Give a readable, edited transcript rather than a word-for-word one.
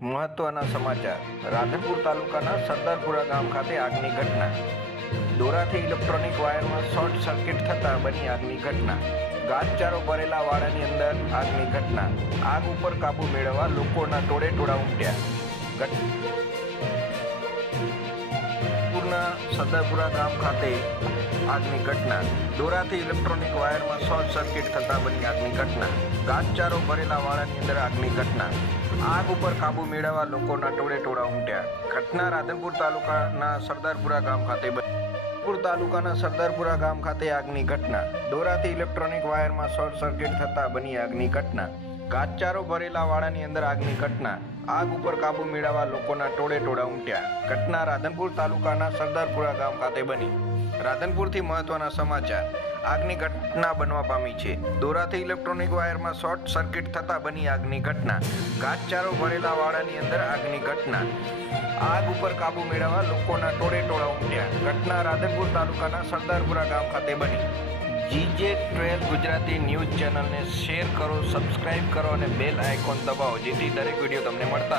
મહત્વના સમાચાર. રાધનપુર તાલુકાના સરદારપુરા ગામ ખાતે આગની ઘટના. દોરાથી ઇલેક્ટ્રોનિક વાયરમાં શોર્ટ સર્કિટ થતાં બની આગની ઘટના. ઘાસચારો ભરેલા વાડાની અંદર આગની ઘટના. આગ ઉપર કાબુ મેળવવા લોકોના ટોળેટોળા ઉમટ્યા. સરદારપુરા ગામ ખાતે આગની ઘટના. દોરાથી ઇલેક્ટ્રોનિક વાયરમાં શોર્ટ સર્કિટ થતાં બની આગની ઘટના. ઘાસચારો ભરેલા વાડાની અંદર આગની ઘટના. આગ ઉપર કાબુ મેળવવા લોકોના ટોળેટોળા ઉમટ્યા. ઘટના રાધનપુર તાલુકાના સરદારપુરા ગામ ખાતે બની. તાલુકાના સરદારપુરા ગામ ખાતે આગની ઘટના. દોરાથી ઇલેક્ટ્રોનિક વાયરમાં શોર્ટ સર્કિટ થતાં બની આગની ઘટના. ઘાસચારો ભરેલા વાડાની અંદર આગની ઘટના. આગ ઉપર કાબુ મેળવવા લોકોના ટોળેટોળા ઉમટ્યા. ઘટના રાધનપુર તાલુકાના સરદારપુરા ગામ ખાતે બની. રાધનપુરથી મહત્વના સમાચાર. આગની ઘટના બનવા પામી છે. દોરાથી ઇલેક્ટ્રોનિક વાયરમાં શોર્ટ સર્કિટ થતાં બની આગની ઘટના. ઘાસચારો ભરેલા વાડાની અંદર આગની ઘટના. આગ ઉપર કાબુ મેળવવા લોકોના ટોળેટોળા ઉમટ્યા. ઘટના રાધનપુર તાલુકાના સરદારપુરા ગામ ખાતે બની. GJ12 ગુજરાતી ન્યૂઝ ચેનલને શેર કરો, સબસ્ક્રાઇબ કરો અને બેલ આઇકોન દબાવો, જેથી દરેક વિડીયો તમને મળતા